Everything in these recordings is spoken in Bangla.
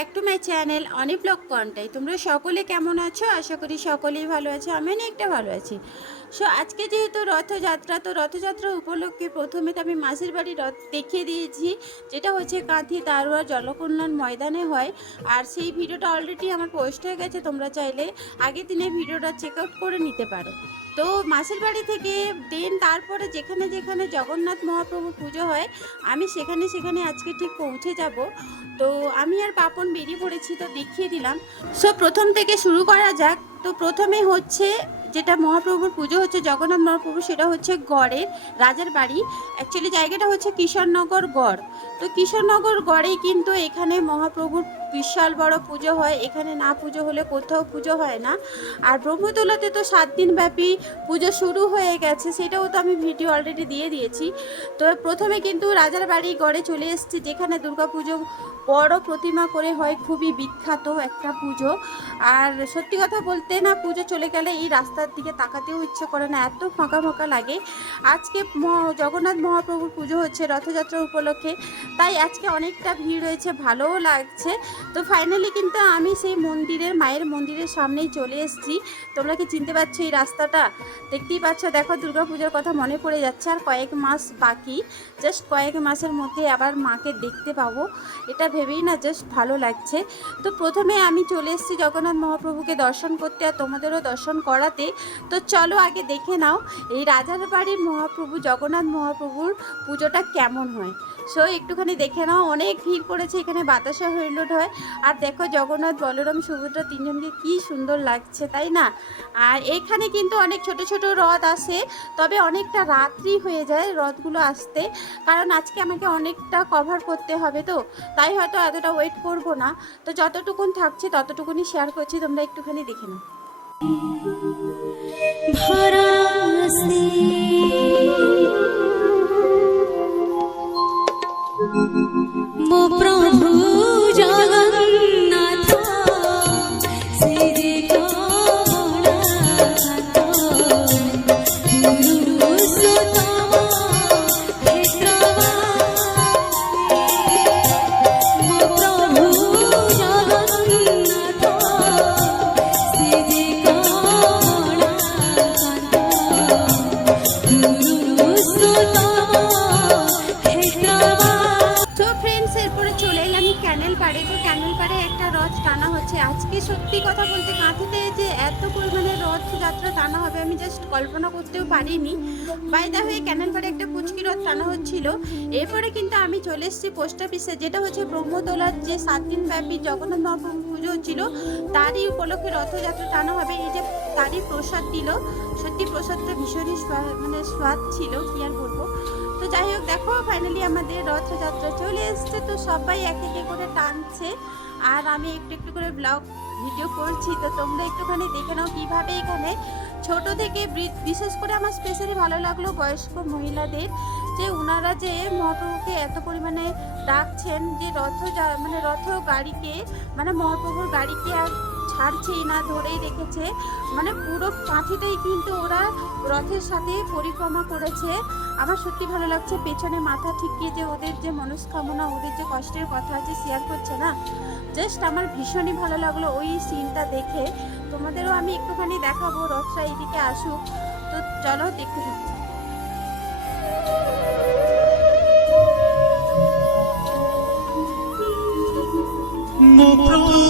Back to my channel blog Contai তোমরা সকলে কেমন আছো? আশা করি সকলেই ভালো আছো আমি অনেকটা ভালো আছি। সো আজকে যেহেতু রথযাত্রা, তো রথযাত্রা উপলক্ষে প্রথমে তো আমি মাসির বাড়ি রথ দেখিয়ে দিয়েছি, যেটা হচ্ছে কাঁথি দারোয়া জলকল্যাণ ময়দানে হয়। আর সেই ভিডিওটা অলরেডি আমার পোস্ট হয়ে গেছে, তোমরা চাইলে আগের দিনে ভিডিওটা চেক আউট করে নিতে পারো। তো মাসির বাড়ি থেকে দেন তারপরে যেখানে যেখানে জগন্নাথ মহাপ্রভু পুজো হয়, আমি সেখানে সেখানে আজকে ঠিক পৌঁছে যাব। তো আমি আর পাপন বেরিয়ে পড়েছি, তো দেখিয়ে দিলাম। সো প্রথম থেকে শুরু করা যাক। তো প্রথমে হচ্ছে যেটা মহাপ্রভুর পুজো হচ্ছে জগন্নাথ মহাপ্রভু, সেটা হচ্ছে গড়ের রাজার বাড়ি। অ্যাকচুয়ালি জায়গাটা হচ্ছে কিশোরনগর গড়। তো কিশোরনগর গড়েই কিন্তু এখানে মহাপ্রভুর বিশাল বড় পুজো হয়। এখানে না পুজো হলে কোথাও পুজো হয় না। আর ব্রহ্মতলাতে তো সাত দিন ব্যাপী পুজো শুরু হয়ে গেছে, সেটাও তো আমি ভিডিও অলরেডি দিয়ে দিয়েছি। তো প্রথমে কিন্তু রাজার বাড়ি গড়ে চলে এসেছি, যেখানে দুর্গাপুজো বড় প্রতিমা করে হয়। খুবই বিখ্যাত একটা পুজো। আর সত্যি কথা বলতে না, পুজো চলে গেলে এই রাস্তার দিকে তাকাতেও ইচ্ছে করে না, এত ফাঁকা ফাঁকা লাগে। আজকে জগন্নাথ মহাপ্রভুর পুজো হচ্ছে রথযাত্রা উপলক্ষে, তাই আজকে অনেকটা ভিড় রয়েছে ভালোও লাগছে। তো ফাইনালি কিন্তু আমি সেই মন্দিরের, মায়ের মন্দিরের সামনেই চলে এসেছি। তোমরা কি চিনতে পারছ এই রাস্তাটা? দেখতেই পাচ্ছ, দেখো দুর্গাপূজার কথা মনে পড়ে যাচ্ছে, আর কয়েক মাস বাকি। জাস্ট কয়েক মাসের মধ্যে আবার মাকে দেখতে পাবো। এটা ভেবেই না জাস্ট ভালো লাগছে। তো প্রথমে আমি চলে এসেছি জগন্নাথ মহাপ্রভুকে দর্শন করতে আর তোমাদেরও দর্শন করাতে, তো চলো আগে দেখে নাও, এই রাজার বাড়ির মহাপ্রভু, জগন্নাথ মহাপ্রভুর পুজোটা কেমন হয়। সো একটুখানি দেখে নাও, অনেক ভিড় পড়েছে, এখানে বাতাসা হইলট হয়। আর দেখো জগন্নাথ, বলরাম, সুভদ্রা তিনজনকে কি সুন্দর লাগছে, তাই না? আর এখানে কিন্তু অনেক ছোট ছোট রথ আসে তবে অনেকটা রাত্রি হয়ে যায় রথগুলো আসতে। কারণ আজকে আমাকে অনেকটা কভার করতে হবে তো, তাই হয়তো এতটা ওয়েট করব না। তো যতটুকুন থাকছে ততটুকুনি শেয়ার করছি, তোমরা একটুখানি দেখে নাও। ভরাসি কল্পনা করতেও পারিনি। বাইদা হয়ে ক্যানেল পাড়ে একটা কুচকি রথ টানা হচ্ছিল। এরপরে কিন্তু আমি চলে এসেছি পোস্ট অফিসে, যেটা হচ্ছে ব্রহ্মতলার যে সাত দিন ব্যাপী জগন্নাথ মহাপ্রভু পুজো হচ্ছিল, তারই উপলক্ষে রথযাত্রা টানা হবে। এই যে তারই প্রসাদ দিল, সত্যি প্রসাদটা ভীষণই মানে স্বাদ ছিল, কি আর বলব। তো যাই হোক, দেখো ফাইনালি আমাদের রথযাত্রা চলে এসছে। তো সবাই এক একে করে টানছে। আর আমি একটু একটু করে ব্লগ ভিডিও করছি। তো তোমরা একটুখানি দেখে নাও কীভাবে এখানে ছোট থেকে বিশেষ করে আমার স্পেশালি ভালো লাগল বয়স্ক মহিলাদের যে ওনারা যে মহাপ্রভুকে এত পরিমাণে ডাকছেন, যে রথ মানে রথ গাড়িকে মানে মহাপ্রভুর গাড়িকে আর ছাড়ছেই না, ধরেই রেখেছে। মানে পুরো কাঠিটাই কিন্তু ওরা রথের সাথে পরিক্রমা করেছে। আমার সত্যি ভালো লাগছে, পেছনে মাথা ঠিকিয়ে যে ওদের যে মনস্কামনা, ওদের যে কষ্টের কথা আছে শেয়ার করছে না জাস্ট আমার ভীষণই ভালো লাগল ওই সিনটা দেখে। তোমাদেরও আমি একটুখানি দেখাবো রথটা এইদিকে আসুক। তো চলো দেখতে থাকো। oh,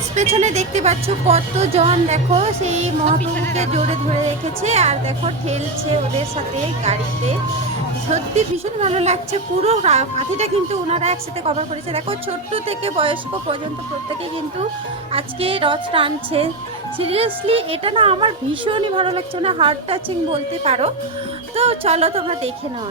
ফ্রেন্ডস পেছনে দেখতে পাচ্ছ কতজন, দেখো সেই মহাপ্রভুকে জোরে ধরে রেখেছে আর দেখো ঠেলছে ওদের সাথে গাড়িতে। সত্যি ভীষণ ভালো লাগছে, পুরো মাটিটা কিন্তু ওনারা একসাথে কভার করেছে। দেখো ছোট্ট থেকে বয়স্ক পর্যন্ত প্রত্যেকে কিন্তু আজকে রথ টানছে। সিরিয়াসলি এটা না আমার ভীষণই ভালো লাগছে না হার্ট টাচিং বলতে পারো। তো চলো তোমরা দেখে নাও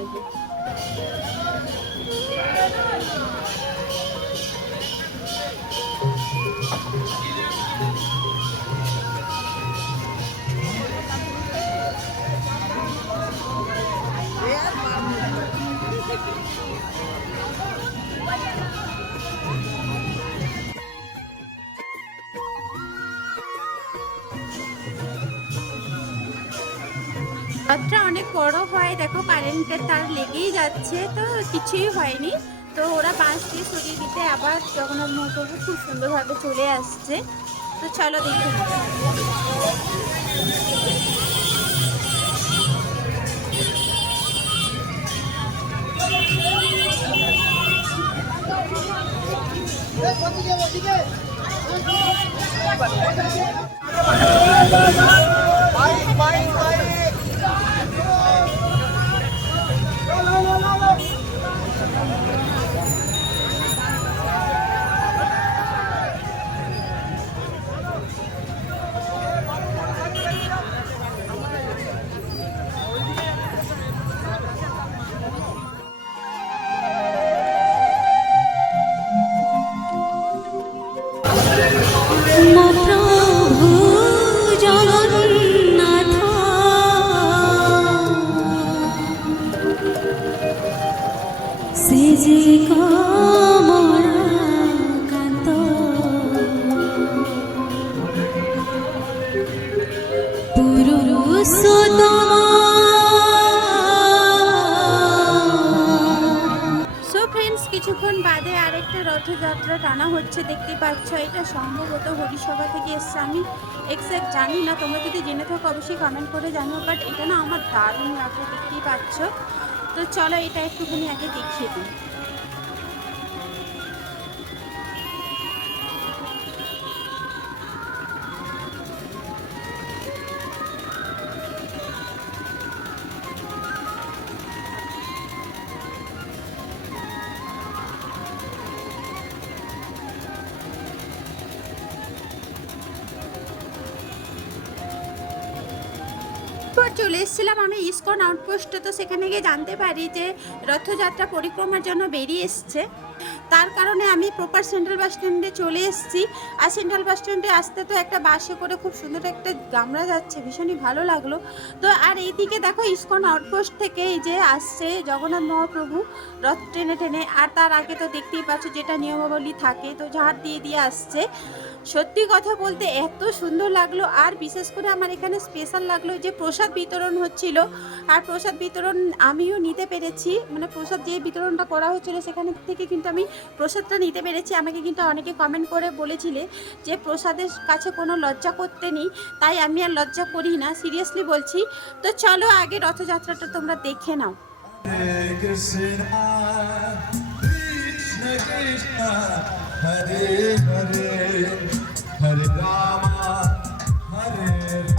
রথটা অনেক বড় হয়। দেখো কারেন্টের তার লেগেই যাচ্ছে, তো কিছুই হয়নি। তো ওরা বাঁশ দিয়ে সরিয়ে দিতে আবার জগন্নাথ মহাপ্রভু খুব সুন্দরভাবে চলে আসছে। তো চলো দেখে। not রথযাত্রা টানা হচ্ছে দেখতে পাচ্ছ এটা। সম্ভবত হরিসভা থেকে এসছে। আমি এক্স্যাক্ট জানি না, তোমরা যদি জেনে থাকো অবশ্যই কমেন্ট করে জানো বাট এটা না আমার দারুণ লাগে দেখতেই পাচ্ছ। তো চলো এটা একটুখানি আগে দেখিয়ে দিই। পর চলে এসেছিলাম আমি ইসকন আউটপোস্টে, তো সেখানে গিয়ে জানতে পারি যে রথযাত্রা পরিক্রমার জন্য বেরিয়ে এসছে। তার কারণে আমি প্রপার সেন্ট্রাল বাস স্ট্যান্ডে চলে এসেছি। আর সেন্ট্রাল বাস স্ট্যান্ডে আসতে তো একটা বাসে করে খুব সুন্দর একটা গামরা যাচ্ছে, ভীষণই ভালো লাগল। তো আর এইদিকে দেখো ইসকন আউটপোস্ট থেকে এই যে আসছে জগন্নাথ মহাপ্রভু রথ টেনে টেনে। আর তার আগে তো দেখতেই পাচ্ছ যেটা নিয়মাবলী থাকে, তো ঝাড় দিয়ে দিয়ে আসছে। সত্যি কথা বলতে এত সুন্দর লাগল, আর বিশেষ করে আমার এখানে স্পেশাল লাগল যে প্রসাদ বিতরণ হচ্ছিল। আর প্রসাদ বিতরণ আমিও নিতে পেরেছি। মানে প্রসাদ যে বিতরণটা করা হচ্ছিল সেখানে থেকে কিন্তু আমি প্রসাদটা নিতে পেরেছি। আমাকে কিন্তু অনেকে কমেন্ট করে বলেছিলে যে প্রসাদের কাছে কোনো লজ্জা করতে নেই। তাই আমি আর লজ্জা করি না। সিরিয়াসলি বলছি। তো চলো আগে রথযাত্রাটা তোমরা দেখে নাও। Hare Hare, Hare Rama, Hare Rama,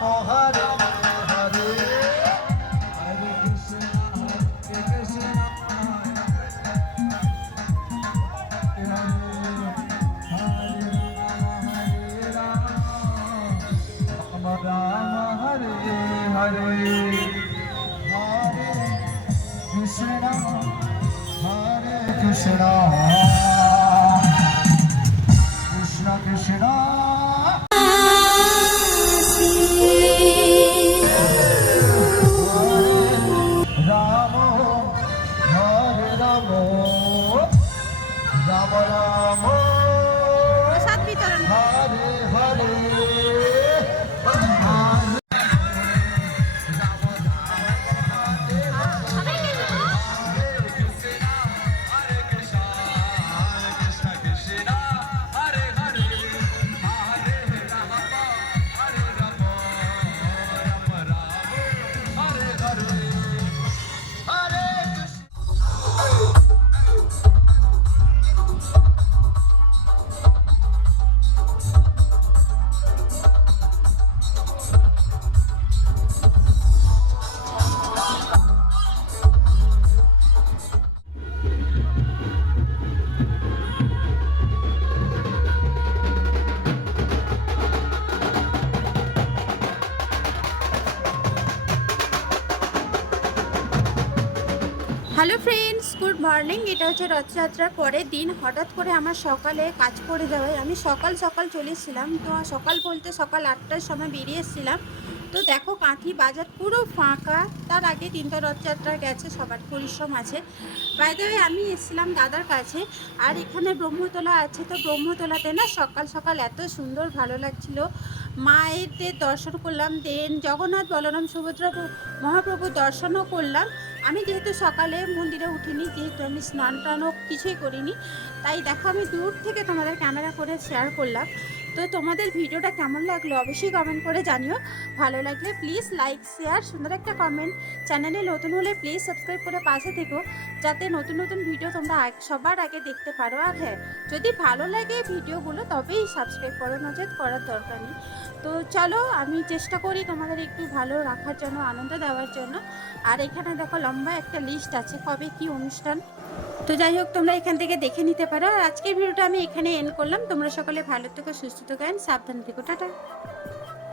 Arsenal. Morning এটা হচ্ছে রথযাত্রার পরে দিন হঠাৎ করে আমার সকালে কাজ পড়ে যাওয়ায় আমি সকাল সকাল চলে এসেছিলাম। তো সকাল বলতে সকাল আটটার সময় বেরিয়ে এসেছিলাম। তো দেখো কাঁথি বাজার পুরো ফাঁকা। তার আগে তিনটা রথযাত্রা গেছে, সবার পরিশ্রম আছে। বাইরে আমি এসেছিলাম দাদার কাছে, আর এখানে ব্রহ্মতলা আছে। তো ব্রহ্মতলাতে না সকাল সকাল এত সুন্দর ভালো লাগছিল। মায়েদের দর্শন করলাম দেন জগন্নাথ বলরাম সুভদ্রা প্র- মহাপ্রভুর দর্শনও করলাম। আমি যেহেতু সকালে মন্দিরে উঠিনি, যেহেতু আমি স্নান টানও কিছুই করিনি, তাই দেখো আমি দূর থেকে তোমাদের ক্যামেরা করে শেয়ার করলাম। তো তোমাদের ভিডিওটা কেমন লাগল অবশ্যই কমেন্ট করে জানিও। ভালো লাগলে প্লিজ লাইক শেয়ার সুন্দর একটা কমেন্ট চ্যানেলে নতুন হলে প্লিজ সাবস্ক্রাইব করে পাশে থেকো, যাতে নতুন নতুন ভিডিও তোমরা সবার আগে দেখতে পারো। আর হ্যাঁ যদি ভালো লাগে ভিডিওগুলো, তবেই সাবস্ক্রাইব করো নচেত করার দরকার নেই। তো চলো, আমি চেষ্টা করি তোমাদের একটু ভালো রাখার জন্য, আনন্দ দেওয়ার জন্য। আর এখানে দেখো লম্বা একটা লিস্ট আছে, কবে কি অনুষ্ঠান। তো যাই হোক, তোমরা এখান থেকে দেখে নিতে পারো। আর আজকের ভিডিওটা আমি এখানে এন্ড করলাম। তোমরা সকলে ভালো থেকো, সুস্থ থেকো সাবধান থেকো। টাটা।